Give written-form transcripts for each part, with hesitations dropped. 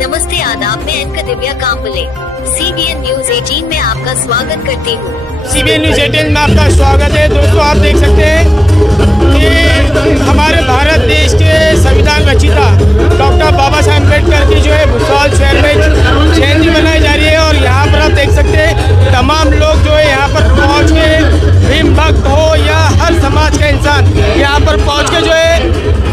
नमस्ते आदाब, मैं एंकर दिव्या Kamble CBN news 18 में आपका स्वागत करती हूँ। CBN न्यूज 18 में आपका स्वागत है। दोस्तों, आप देख सकते हैं कि हमारे भारत देश के संविधान रचिता डॉक्टर बाबा साहब अम्बेडकर की जो है भुसावल शहर में जयंती मनाई जा रही है। और यहाँ पर आप देख सकते हैं तमाम लोग जो है यहाँ पर पहुँच के, भीम भक्त हो या हर समाज का इंसान यहाँ पर पहुँच के जो है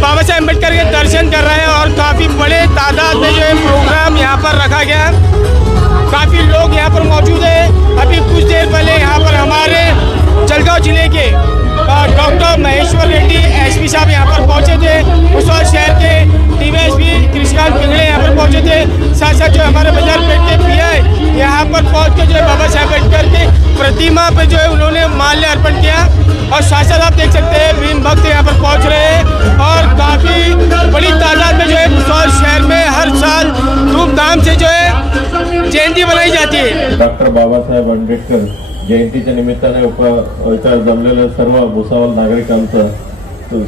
बाबा साहब अम्बेडकर के दर्शन कर रहे हैं। और काफ़ी बड़े तादाद में जो है प्रोग्राम यहाँ पर रखा गया है। काफ़ी लोग यहाँ पर मौजूद हैं। अभी कुछ देर पहले यहाँ पर हमारे जलगांव जिले के डॉक्टर महेश्वर रेड्डी SP साहब यहाँ पर पहुँचे थे। भुसावल शहर के DSP कृष्णकांत पिंगले यहाँ पर पहुँचे थे। साथ साथ जो हमारे बाजार पेट के PI यहाँ पर पहुँच के जो है बाबा साहब अम्बेडकर की प्रतिमा पर जो है उन्होंने माल्य अर्पण किया। और साथ साथ आप देख सकते हैं भीम भक्त यहाँ पर पहुँच रहे हैं। और काफ़ी बड़ी तादाद में जो है भुसावल शहर में हर साल धूमधाम से जो है जयंती मनाई जाती है। डॉक्टर बाबासाहेब आंबेडकर जयंतीच्या निमित्ताने इथं जमलेल्या सर्व भुसावल नागरिकांचं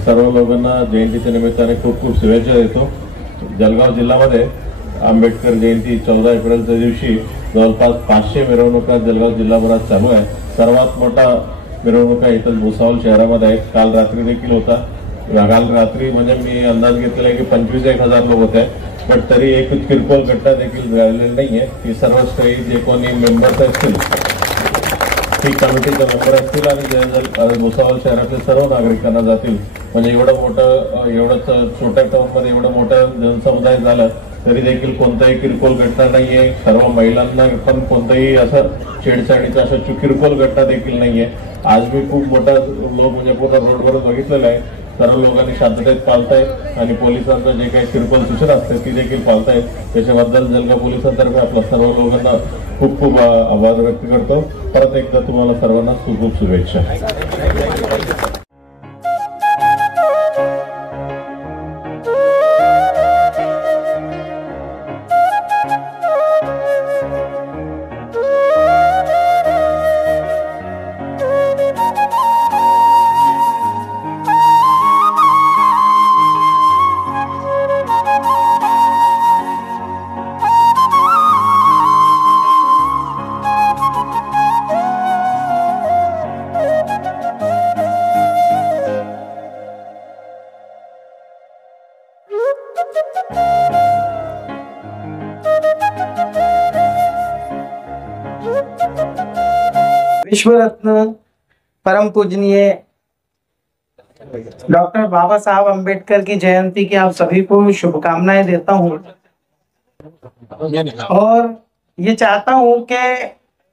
सर्व लोकांना जयंतीच्या निमित्ताने खूप खूप शुभेच्छा देतो। जळगाव जिल्ह्यामध्ये आंबेडकर जयंती 14 एप्रिलच्या दिवशी जवळपास 500 मिरवणुका जळगाव जिल्हाभरात चालू आहे। सर्वात मोठा मिरवणुका इथं भुसावल शहरामध्ये आहे। काल रात्री देखील होता। काल रात्री म्हणजे मी अंदाज घेतलेला आहे की 25,000 लोक होते, पण तरी एक किरकोळ घटना देखील झालेली नाहीये। की सर्व काही जे कोणी मेंबर्स असतील, ती कमिटीचे मेंबर असतील आणि भुसावल शहरातील सर्व नागरिकांना जातील। म्हणजे एवढंच छोट्या टाउनमध्ये एवढं मोठं जनसमुदाय झालं तरी देखील कोणताही किरकोळ घटना नाहीये। सर्व महिलांना पण कोणताही असं छेडछाडीचं असं किरकोळ घटना देखील नाहीये। आज मी खूप मोठा लोक म्हणजे पूर्ण रोडवर बघितलेलं आहे। सर्व लोकांनी शांततेत पाळतायत आणि पोलिसांचं जे काही किरकोळ सूचना असते ती देखील पाळतायत। त्याच्याबद्दल जळगाव पोलिसांतर्फे आपल्या सर्व लोकांना खूप खूप आभार व्यक्त करतो। परत एकदा तुम्हाला सर्वांना खूप खूप शुभेच्छा। विश्व रत्न परम पूजनीय डॉक्टर बाबा साहब अम्बेडकर की जयंती की आप सभी को शुभकामनाएं देता हूं। और ये चाहता हूं कि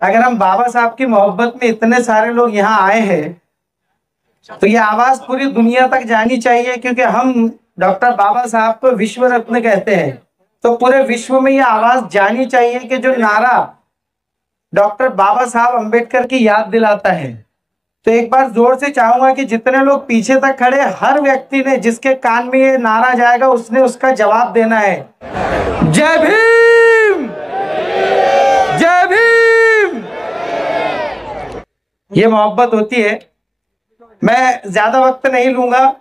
अगर हम बाबा साहब की मोहब्बत में इतने सारे लोग यहाँ आए हैं तो ये आवाज पूरी दुनिया तक जानी चाहिए, क्योंकि हम डॉक्टर बाबा साहब को विश्व रत्न कहते हैं। तो पूरे विश्व में ये आवाज जानी चाहिए कि जो नारा डॉक्टर बाबा साहब अम्बेडकर की याद दिलाता है। तो एक बार जोर से चाहूंगा कि जितने लोग पीछे तक खड़े, हर व्यक्ति ने जिसके कान में ये नारा जाएगा उसने उसका जवाब देना है। जय भीम, जय भीम। ये मोहब्बत होती है। मैं ज्यादा वक्त नहीं लूंगा।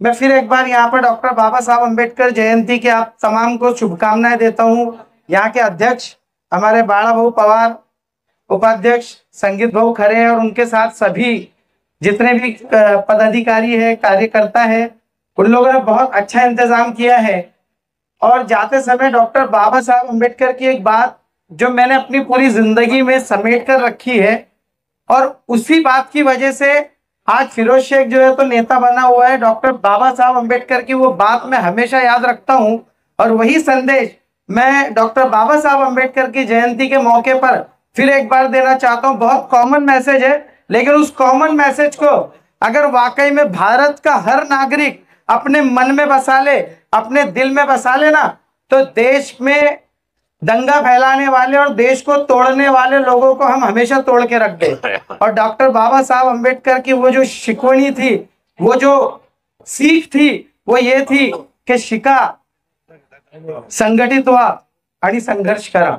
मैं फिर एक बार यहाँ पर डॉक्टर बाबा साहब अम्बेडकर जयंती के आप तमाम को शुभकामनाएं देता हूँ। यहाँ के अध्यक्ष हमारे बाड़ा भाऊ पवार, उपाध्यक्ष संगीत भाऊ खरे और उनके साथ सभी जितने भी पदाधिकारी है, कार्यकर्ता है, उन लोगों ने बहुत अच्छा इंतजाम किया है। और जाते समय डॉक्टर बाबा साहब अम्बेडकर की एक बात जो मैंने अपनी पूरी जिंदगी में समेट कर रखी है, और उसी बात की वजह से आज फिरोज शेख जो है तो नेता बना हुआ है। डॉक्टर बाबा साहब अम्बेडकर की वो बात मैं हमेशा याद रखता हूं, और वही संदेश मैं डॉक्टर बाबा साहब अम्बेडकर की जयंती के मौके पर फिर एक बार देना चाहता हूं। बहुत कॉमन मैसेज है, लेकिन उस कॉमन मैसेज को अगर वाकई में भारत का हर नागरिक अपने मन में बसा ले, अपने दिल में बसा ले ना, तो देश में दंगा फैलाने वाले और देश को तोड़ने वाले लोगों को हम हमेशा तोड़ के रख दे। और डॉक्टर बाबा साहब अम्बेडकर की वो जो शिकवणी थी, वो जो सीख थी, वो ये थी कि शिका संगठित हुआ आणि संघर्ष करा।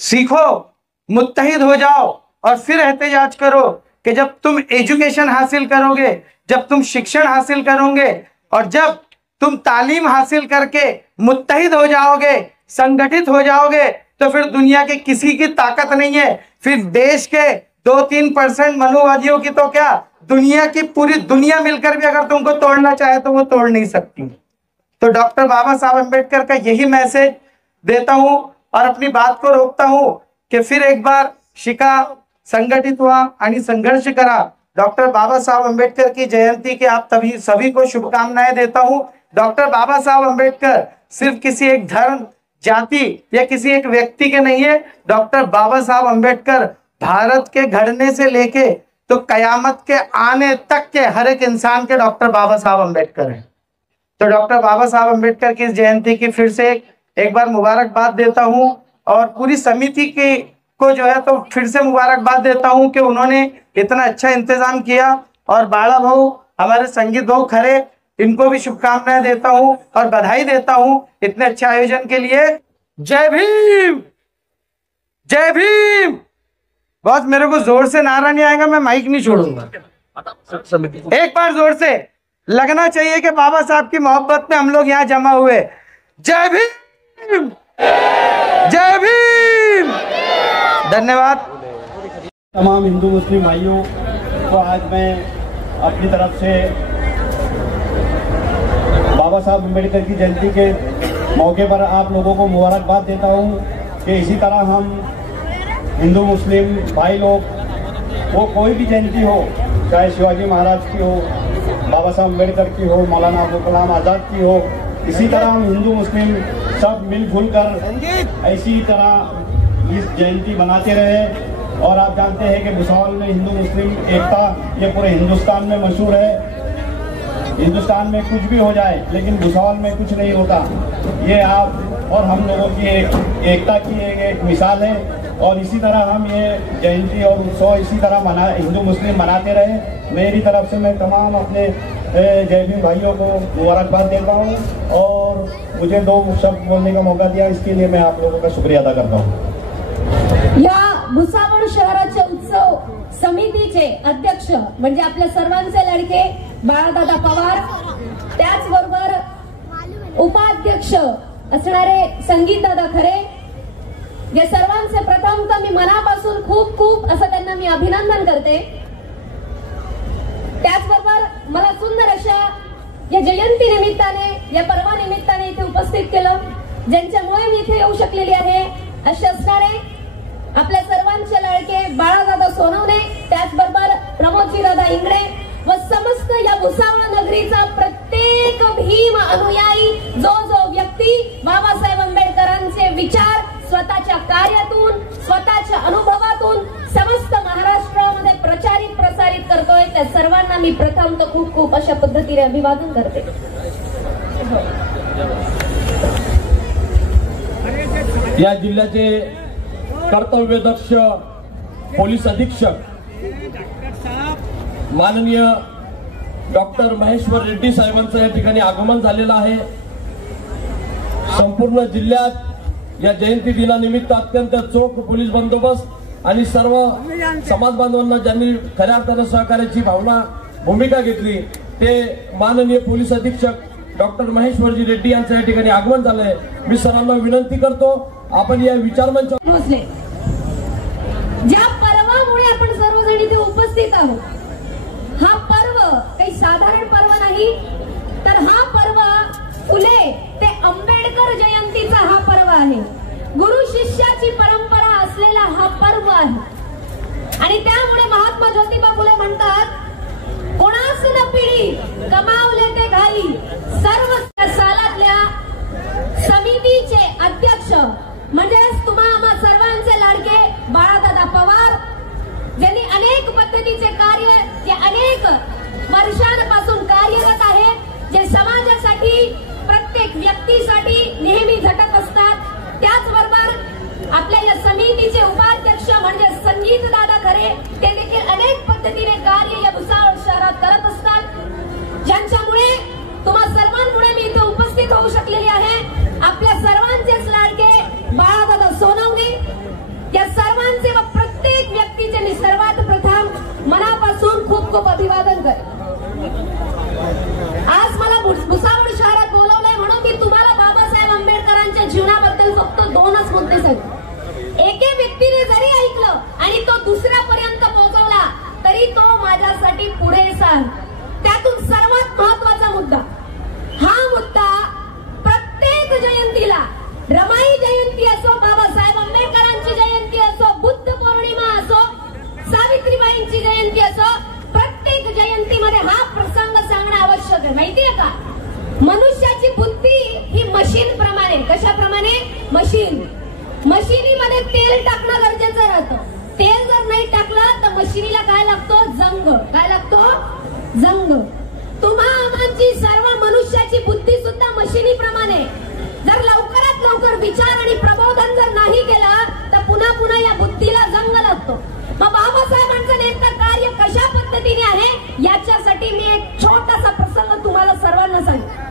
सीखो, मुत्तहिद हो जाओ और फिर एहतजाज करो कि जब तुम एजुकेशन हासिल करोगे, जब तुम शिक्षण हासिल करोगे और जब तुम तालीम हासिल करके मुत्तहिद हो जाओगे, संगठित हो जाओगे, तो फिर दुनिया के किसी की ताकत नहीं है। फिर देश के 2-3% मनुवादियों की तो क्या, दुनिया की पूरी दुनिया मिलकर भी अगर तुमको तोड़ना चाहे तो वो तोड़ नहीं सकती। तो डॉक्टर बाबा साहब अम्बेडकर का यही मैसेज देता हूं और अपनी बात को रोकता हूं कि फिर एक बार शिका संगठित हुआ आणि संघर्ष करा। डॉक्टर बाबा साहब अम्बेडकर की जयंती के आप सभी को शुभकामनाएं देता हूं। डॉक्टर बाबा साहब अम्बेडकर सिर्फ किसी एक धर्म, जाति या किसी एक व्यक्ति के नहीं है। डॉक्टर बाबा साहब अम्बेडकर भारत के घड़ने से लेके तो कयामत के आने तक के हर एक इंसान के डॉक्टर बाबा साहब अम्बेडकर हैं। तो डॉक्टर बाबा साहब अम्बेडकर की जयंती की फिर से एक बार मुबारकबाद देता हूं और पूरी समिति की को जो है तो फिर से मुबारकबाद देता हूं कि उन्होंने इतना अच्छा इंतजाम किया। और बाड़ा भाऊ, हमारे संगीत भाऊ खरे, इनको भी शुभकामनाएं देता हूं और बधाई देता हूं इतने अच्छे आयोजन के लिए। जय भीम, जय भीम। बस मेरे को जोर से नारा नहीं आएगा, मैं माइक नहीं छोड़ूंगा। एक बार जोर से लगना चाहिए कि बाबा साहब की मोहब्बत में हम लोग यहाँ जमा हुए। जय भीम, जय भीम। धन्यवाद। तमाम हिंदू मुस्लिम भाइयों को आज मैं अपनी तरफ से बाबा साहब अम्बेडकर की जयंती के मौके पर आप लोगों को मुबारकबाद देता हूं कि इसी तरह हम हिंदू मुस्लिम भाई लोग, वो कोई भी जयंती हो, चाहे शिवाजी महाराज की हो, बाबा साहब अम्बेडकर की हो, मौलाना अबुल कलाम आज़ाद की हो, इसी तरह हम हिंदू मुस्लिम सब मिलजुल कर ऐसी तरह इस जयंती मनाते रहे। और आप जानते हैं कि भुसावल में हिंदू मुस्लिम एकता ये पूरे हिंदुस्तान में मशहूर है। हिंदुस्तान में कुछ भी हो जाए लेकिन भुसावल में कुछ नहीं होता। ये आप और हम लोगों की एकता की एक मिसाल है। और इसी तरह हम ये जयंती और उत्सव इसी तरह हिंदू मुस्लिम मनाते रहे। मेरी तरफ से मैं तमाम अपने जय भीम भाइयों को मुबारकबाद देता हूँ और मुझे 2 शब्द बोलने का मौका दिया, इसके लिए मैं आप लोगों का शुक्रिया अदा करता हूँ। या भुसावळ शहराचे उत्सव समितीचे अध्यक्ष म्हणजे आपल्या सर्वांचे लाडके बाळादादा पवार, त्याचबरोबर उपाध्यक्ष असणारे संगीतदादा खरे, या सर्वांचे प्रथमतः मी मनापासून खूप खूप असं त्यांना मी अभिनंदन करते। त्याचबरोबर मला सुंदर अशा या जयंती निमित्ताने, या पर्वानिमित्ताने इथे उपस्थित केलं, ज्यांच्यामुळे मी इथे येऊ शकलेली आहे असे असणारे आपल्या सर्वांचे लाडके बाळादादा सोनवणे, त्याचबरोबर प्रमोदजी दादा इंगळे व समस्त या भुसावळ नगरीचा प्रत्येक भीम अनुयायी, जो जो व्यक्ती बाबासाहेब आंबेडकरांचे विचार स्वतःच्या कार्यातून, स्वतःच्या अनुभवातून समस्त महाराष्ट्रामध्ये प्रसारित करतोय, त्या सर्वांना मी प्रथम तर खूप खूप अशा पद्धतीने अभिवादन करते। या जिल्ह्याचे कर्तव्यदक्ष पोलीस अधीक्षक माननीय डॉक्टर महेश्वर रेड्डी साहेबांचं या ठिकाणी आगमन झालेलं आहे। संपूर्ण जिल्ह्यात या जयंती दिनानिमित्त अत्यंत चोख पोलीस बंदोबस्त आणि सर्व समाज बांधवांना ज्यांनी खऱ्या अर्थाने सहकार्याची भूमिका घेतली ते माननीय पोलीस अधीक्षक डॉक्टर महेश्वरजी रेड्डी यांचं या ठिकाणी आगमन झालंय। मी सर्वांना विनंती करतो आपण या विचारमंच ज्या पर्वामुळे आपण सर्वजण इथे उपस्थित आहोत, हा पर्व काही साधारण पर्व नाही, तर हा पर्व फुले ते आंबेडकर जयंतीचा हा पर्व आहे। गुरु शिष्याची परंपरा असलेला हा पर्व आहे आणि त्यामुळे महात्मा ज्योतिबा फुले म्हणतात, कोणास न पिढी कमावले ते घाई। सर्व सालातल्या समितीचे अध्यक्ष म्हणजे तुम्हा सर्वांचे लाडके बाळादादा पवार, ज्यांनी अनेक पद्धतीचे कार्य, जे अनेक वर्षांपासून कार्यरत आहेत, जे समाजासाठी प्रत्येक व्यक्तीसाठी नेहमी झटत असतात। त्याचबरोबर आपल्या या समितीचे उपाध्यक्ष म्हणजे संगीतदादा खरे, ते देखील अनेक पद्धतीने कार्य या भुसावळ शहरात करत असतात, ज्यांच्यामुळे तुम्हा सर्वांपुढे मी इथे उपस्थित होऊ शकलेली आहे। आपल्या सर्वांचेच लाडके बाळादादा सोनवणे, या सर्वांचे व प्रत्येक व्यक्तीचे मी सर्वात प्रथम मनापासून खूप खूप अभिवादन करते। आज मला भुसावळ शहरात मी फक्त 2च मुद्दे सांगते. एके व्यक्तीने जरी ऐकलं आणि तो दुसऱ्यापर्यंत पोहोचवला तरी तो माझ्यासाठी पुरेसा. त्यातून सर्वात महत्वाचा मुद्दा, हा मुद्दा प्रत्येक जयंतीला, रमाई जयंती असो, बाबासाहेब आंबेडकरांची जयंती असो, बुद्ध पौर्णिमा असो, सावित्रीबाईंची जयंती असो, प्रत्येक जयंतीमध्ये हा प्रसंग सांगणं आवश्यक आहे. माहितीये का, मनुष्याची बुद्धी ही मशीन प्रमाणे, कशाप्रमाणे, मशिनीमध्ये तेल टाकणं गरजेचं राहतं. तेल जर नाही टाकलं तर मशिनीला काय लागतो, जंग. काय लागतो, जंग. तुम्हा आम्हाची सर्व मनुष्याची बुद्धी सुद्धा मशिनीप्रमाणे. जर लवकरात लवकर विचार आणि प्रबोधन जर नाही केलं तर पुन्हा पुन्हा या बुद्धीला जंग लागतो. मग बाबासाहेबांचं नेमकं कार्य कशा पद्धतीने आहे याच्यासाठी मी एक छोटासा प्रसंग तुम्हाला सर्वांना सांगते.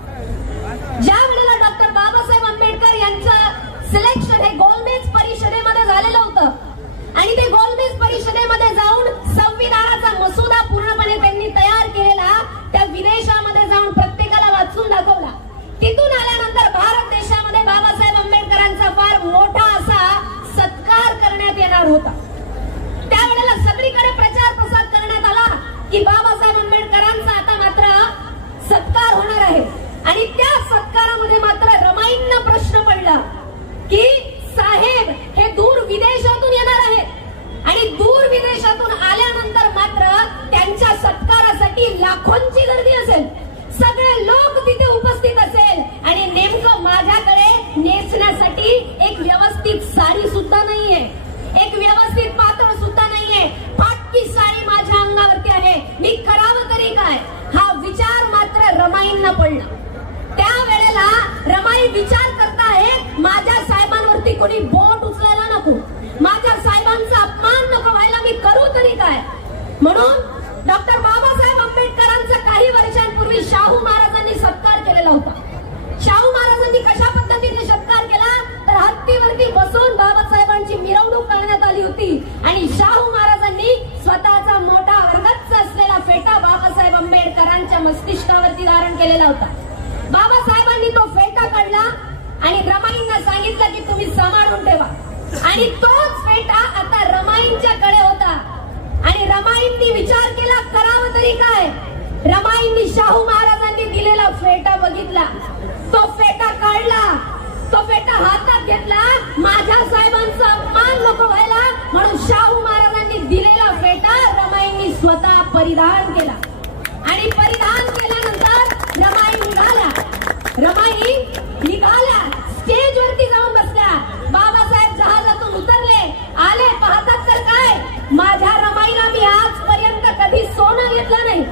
ज्या वेळेला डॉक्टर बाबासाहेब आंबेडकर यांचं सिलेक्शन हे गोलमेज परिषदेमध्ये झालेलं होतं आणि ते गोलमेज परिषदेमध्ये जाऊन संविधानाचा मसुदा पूर्णपणे त्यांनी तयार केलेला त्या विदेशामध्ये जाऊन प्रत्येकाला वाचून दाखवला. तिथून आल्यानंतर भारत देशामध्ये बाबासाहेब आंबेडकरांचा फार मोठा असा सत्कार करण्यात येणार होता. त्यावेळेला सगळीकडे प्रचार प्रसार करण्यात आला की बाबासाहेब आंबेडकरांचा आता मात्र सत्कार होणार आहे. आणि त्या सत्कारामध्ये मात्र रमाईंना प्रश्न पडला की साहेब हे दूर विदेशातून येणार आहेत आणि दूर विदेशातून आल्यानंतर मात्र त्यांच्या सत्कारासाठी लाखोंची गर्दी असेल, सगळे लोक तिथे उपस्थित असेल आणि नेमकं माझ्याकडे नेसण्यासाठी एक व्यवस्थित साडी सुद्धा नाहीये, एक व्यवस्थित पातळ सुद्धा नाहीये, फाटकी साडी माझ्या अंगावरती आहे, मी करावं तरी काय, हा विचार मात्र रमाईंना पडला. त्यावेळेला रमाई विचार करतायत माझ्या साहेबांवरती कोणी बोट उचलायला नको, माझ्या साहेबांचा अपमान नको व्हायला, मी करू तरी काय. म्हणून डॉक्टर बाबासाहेब आंबेडकरांचा काही वर्षांपूर्वी शाहू महाराजांनी सत्कार केलेला होता. शाहू महाराजांनी कशा पद्धतीने सत्कार केला तर हत्तीवरती बसून बाबासाहेबांची मिरवणूक करण्यात आली होती आणि शाहू महाराजांनी स्वतःचा मोठा अर्गच्च असलेला फेटा बाबासाहेब आंबेडकरांच्या मस्तिष्कावरती धारण केलेला होता. बाबासाहेबांनी तो फेटा काढला आणि रमाईंना सांगितलं की तुम्ही सांभाळून ठेवा आणि तोच फेटा आता रमाईंच्याकडे होता. आणि रमाईंनी विचार केला करावं तरी काय. रमाईंनी शाहू महाराजांनी दिलेला फेटा बघितला, तो फेटा काढला, तो फेटा हातात घेतला, माझ्या साहेबांचा अपमान नको व्हायला म्हणून शाहू महाराजांनी दिलेला फेटा रमाईंनी स्वतः परिधान केला. आणि परिधान केल्यानंतर रमाई निघाल्या, स्टेजवरती जाऊन बसल्या. बाबासाहेब जहाजातून उतरले, आले, पाहतात तर काय, माझ्या रमाईला मी आजपर्यंत कधी सोनं घेतलं नाही,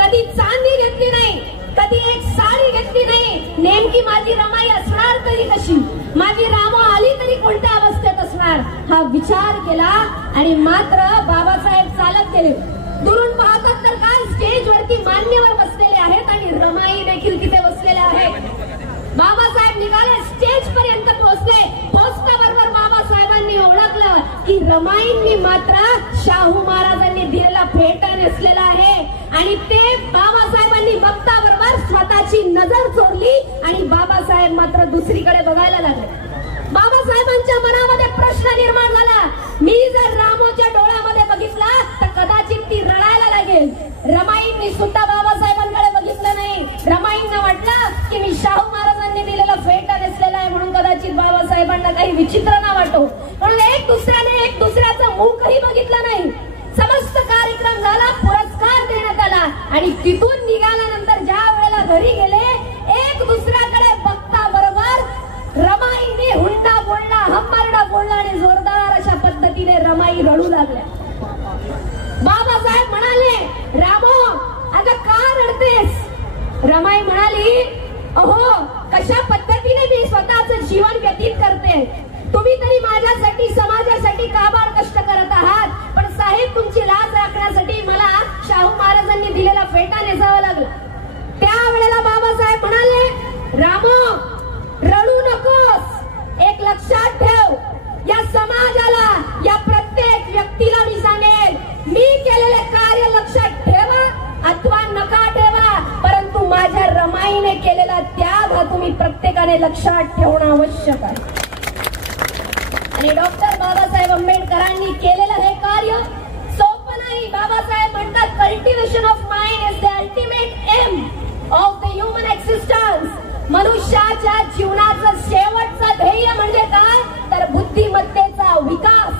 कधी चांदी घेतली नाही, कधी एक साडी घेतली नाही. नेमकी माझी रमाई असणार तरी कशी, माझी रामो आली तरी कोणत्या अवस्थेत असणार, हा विचार केला. आणि मात्र बाबासाहेब चालत गेले. दुरून पाहतात तर काय, स्टेजवरती मान्यवर बसलेले आहेत आणि रमाई देखील तिथे बसलेल्या आहेत. बाबासाहेब निघाले, स्टेज पर्यंत पोहोचले. पोहोचल्याबरोबर बाबासाहेबांनी ओळखलं की रमाईंनी मात्र शाहू महाराजांनी दिलेला फेटा नेसलेला आहे. आणि ते बाबासाहेबांनी बघता बरोबर स्वतःची नजर चोरली आणि बाबासाहेब मात्र दुसरीकडे बघायला लागले. बाबासाहेबांच्या मनामध्ये प्रश्न निर्माण झाला, मी जर रामोच्या डोळ्यामध्ये बघितला तर कदाचित ती रडायला लागेल. रमाईंनी सुद्धा बाबासाहेबांकडे बघितलं नाही. रमाईंना वाटलं की मी शाहू महाराजांनी दिलेला फेटा नेसलेला आहे म्हणून कदाचित बाबासाहेबांना काही विचित्र ना वाटो, म्हणून एक दुसऱ्याचं मुखही बघितलं नाही. समस्त कार्यक्रम झाला, पुरस्कार देण्यात आला आणि तिथून निघाल्यानंतर ज्या वेळेला घरी गेले, एक दुसऱ्याकडे बघता बरोबर रमाईने हुंडा बोलला, हंबरडा बोलला आणि जोरदार अशा पद्धतीने रमाई रडू लागल्या. बाबासाहेब म्हणाले, रामो अगं का रडतेस. रमाई म्हणाली, अहो कशा पद्धतीने मी स्वतःचं जीवन व्यतीत करते, तुम्ही तरी माझ्यासाठी समाजासाठी काबाड कष्ट करत आहात, पण साहेब तुमची लाज राखण्यासाठी मला शाहू महाराजांनी दिलेला फेटा नेसावा लागला. त्यावेळेला बाबासाहेब म्हणाले, रामो रडू नकोस, एक लक्षात ठेव, या समाजाला, या प्रत्येक व्यक्तीला मी सांगेन, मी केलेले कार्य लक्षात ठेवा अथवा नका ठेवा, परंतु माझ्या रमाईने केलेला त्याग हा तुम्ही प्रत्येकाने लक्षात ठेवणं आवश्यक आहे. आणि डॉक्टर बाबासाहेब आंबेडकरांनी केलेलं हे कार्य सोपं नाही. बाबासाहेब म्हणतात cultivation of mind is the ultimate aim of the human existence. मनुष्याच्या जीवनाचं शेवटचं ध्येय म्हणजे काय तर बुद्धिमत्तेचा विकास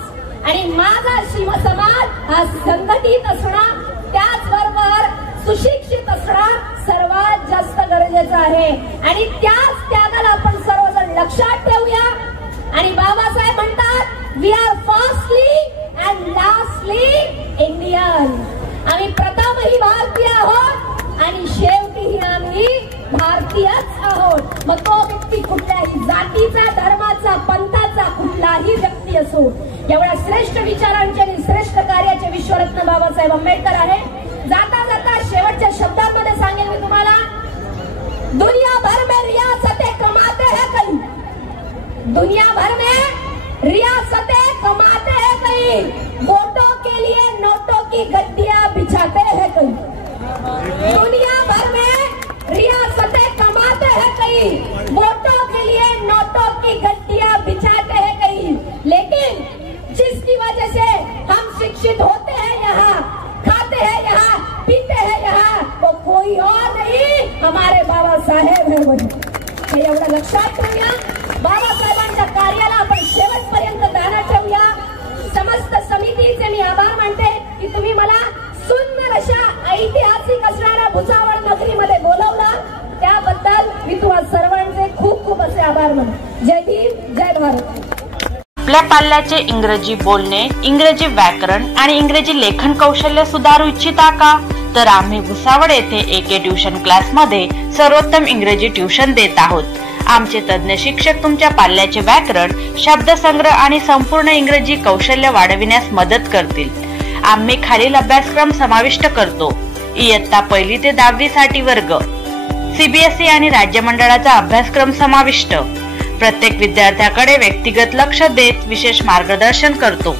आणि माझा समाज हा संघटित असणं त्याचबरोबर सुशिक्षित असणं सर्वात जास्त गरजेचं आहे आणि त्याच त्यागाला आपण सर्वजण लक्षात ठेवूया. आणि बाबासाहेब म्हणतात we are firstly and lastly Indian. आम्ही प्रथमही भारतीय आहोत आणि शेवटीही आम्ही भारतीयच आहोत. मग तो व्यक्ती कुठल्याही जातीचा धर्माचा पंथाचा कुठलाही व्यक्ती असो. एवढ्या श्रेष्ठ विचारांचे आणि श्रेष्ठ कार्याचे विश्वरत्न बाबासाहेब आंबेडकर आहे. जाता जाता शेवटच्या शब्दांमध्ये सांगेन मी तुम्हाला दुनिया भर में रियासतें कमाते हैं कई. दुनिया भर में रियासतें कमाते हैं कई. वोटों के लिए नोटों की गड्डियां बिछाते हैं कई. दुनिया भर में रियासतें कमाते हैं कई. वोटों के लिए नोटों की गड्डियां बिछाते हैं कई. लेकिन जिसकी वजह से हम शिक्षित होते हैं यहाँ, खाते हैं यहाँ, पीते हैं यहाँ, वो कोई और नहीं हमारे बाबासाहेब है. वही एवढं लक्षात ठेवूया. बाबासाहेबांच्या कार्याला आपण शेवटपर्यंत ध्यानात ठेवूया. समस्त समितीचे मी आभार मानते की तुम्ही मला सुंदर अशा ऐतिहासिक असणाऱ्या भुसावळ नगरीमध्ये बोलवलं. त्याबद्दल मी तुम्हा सर्वांचे खूप खूप असे आभार मानते. जय भीम, जय भारत. आपल्या पाल्याचे इंग्रजी बोलणे, इंग्रजी व्याकरण आणि इंग्रजी लेखन कौशल्य सुधारू इच्छिता का? तर आम्ही भुसावळ येथे एके ट्युशन क्लासमध्ये सर्वोत्तम इंग्रजी ट्युशन देत आहोत. आमचे तज्ञ शिक्षक तुमच्या पाल्याचे व्याकरण, शब्दसंग्रह आणि संपूर्ण इंग्रजी कौशल्य वाढविण्यास मदत करतील. आम्ही खालील अभ्यासक्रम समाविष्ट करतो. इयत्ता 1ली ते 10वी साठी वर्ग, सीबीएसई आणि राज्य मंडळाचा अभ्यासक्रम समाविष्ट. प्रत्येक विद्यार्थ्याकडे व्यक्तिगत लक्ष देत विशेष मार्गदर्शन करतो.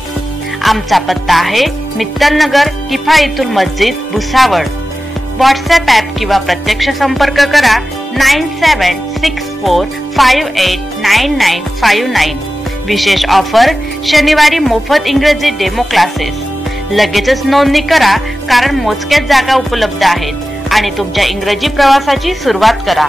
आमचा पत्ता आहे मित्तलनगर, किफायतुल मस्जिद, भुसावळ. व्हॉट्सअप ॲप किंवा प्रत्यक्ष संपर्क करा 9764589959. विशेष ऑफर शनिवारी मोफत इंग्रजी डेमो क्लासेस. लगेचच नोंदणी करा कारण मोजक्याच जागा उपलब्ध आहेत आणि तुमच्या इंग्रजी प्रवासाची सुरुवात करा.